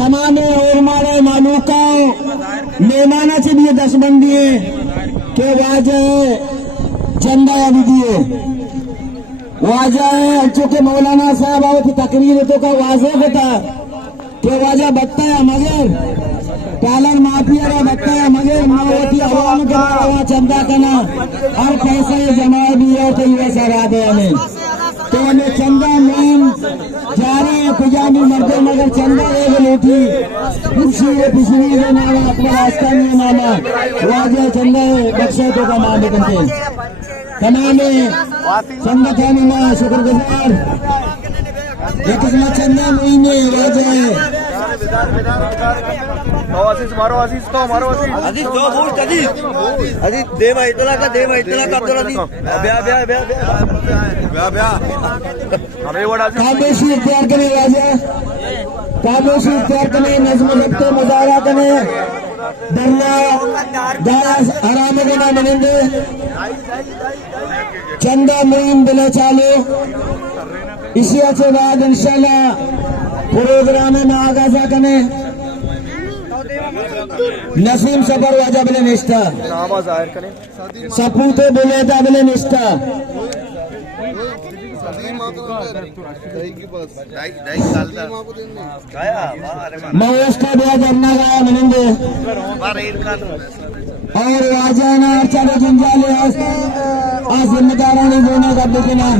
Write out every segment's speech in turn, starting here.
तमामे और मारे मालूकाओं मेहमानाचे दिए 10 बंदिये के वाजे चंदा अभी दिए वाजा है चूंकि मौलाना साहब आओ की तकरीर तो का वाजे होता के वाजा बत्ता मगर पालन माफिया रा बत्ता मगर नौती अवाम के बारे चंदा करना हर पैसा जमा भी हो तो ये सारा दे हमें तो हमें चंदा मुहिम जारी पुजानी मर्दे मगर चंदा एक लूटी खुशी पिछली के नामा अपने रास्ता में नामा वाजा चंदा बख्शे तो का नाम बनते तमामे संगठन में शुक्रगुजार एक चंदा महीने वाजा है मारो अजीज तो मारो अजीज दो बूस्ट अजीज दे भाई इतना का अब्दुल अजीज ब्या हमें बड़ा कामेशी इख्तियार करें राजा कामेशी इख्तियार करें नज़्म रखते मुजाहरा करें दरला दास आराम के ना बनेंगे चंदा मुहिम बिला चालू इसी अच्छे बाद इंशाल्लाह प्रोग्राम में आगाजा करें नसीम सफर वाजा बिले निष्ठा सपूते बोले था बिले निष्ठा मवेस्टा दिया करना गाया मनेंगे और वाजा ना चले जंजाले आज जिम्मेदारानी गोना कर देना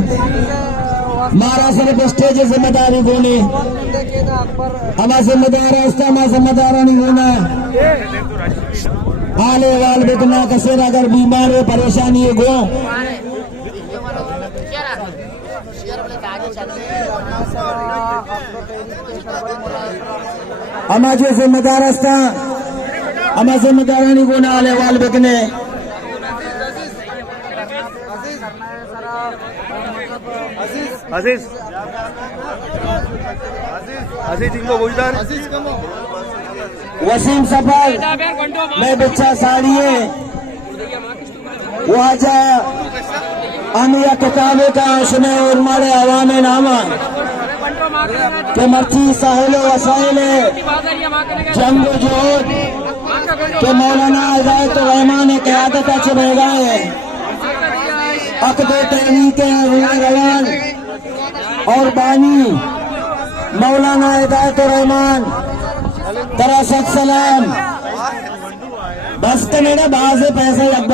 मारा सिर्फ स्टेज जिम्मेदारी गोने हमारा जिम्मेदार रास्ता हमारा जिम्मेदारानी गोना आले वाल बिकना कसेरा अगर बीमार है परेशानी है गो हमारे जिम्मेदार रास्ता हमारा जिम्मेदारानी गोना आले वाल बिकने अजीज अजीज इनको बुझदार वसीम सफर मैं बच्चा साड़ी है वाजा अमिया किताबे का सुने और मारे आवाम नामा के मर्ची साहिल वसाइल जंग जोत के मौलाना हिदायत रहमान क़यादत चले गए अकदे तहरीक रवान और बानी मौलाना हिदायत रहमान तरासत सलाम बस तो मेरा बाज पैसे